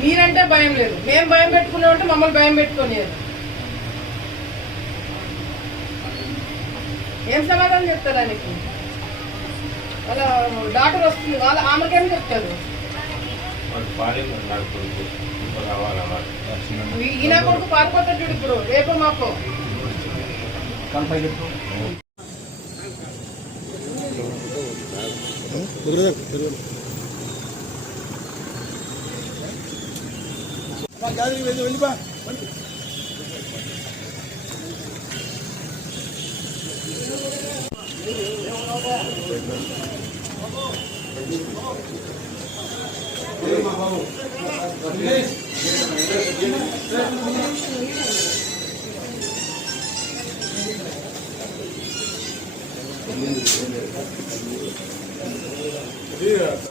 మీరంటే భయం లేదు. మేము భయం పెట్టుకున్నామంటే మమ్మల్ని భయం పెట్టుకోలేదు ఏం సమాధానం చెప్తారు దానికి వాళ్ళ డాక్టర్ వస్తుంది. వాళ్ళ ఆమెకేం చెప్తారు? ఈయన కొడుకు పారిపోతాడు చూడు ఇప్పుడు. రేపు మాకు. మా గ్యాదరింగ్ వెళ్ళి వెళ్ళిపా Yeah.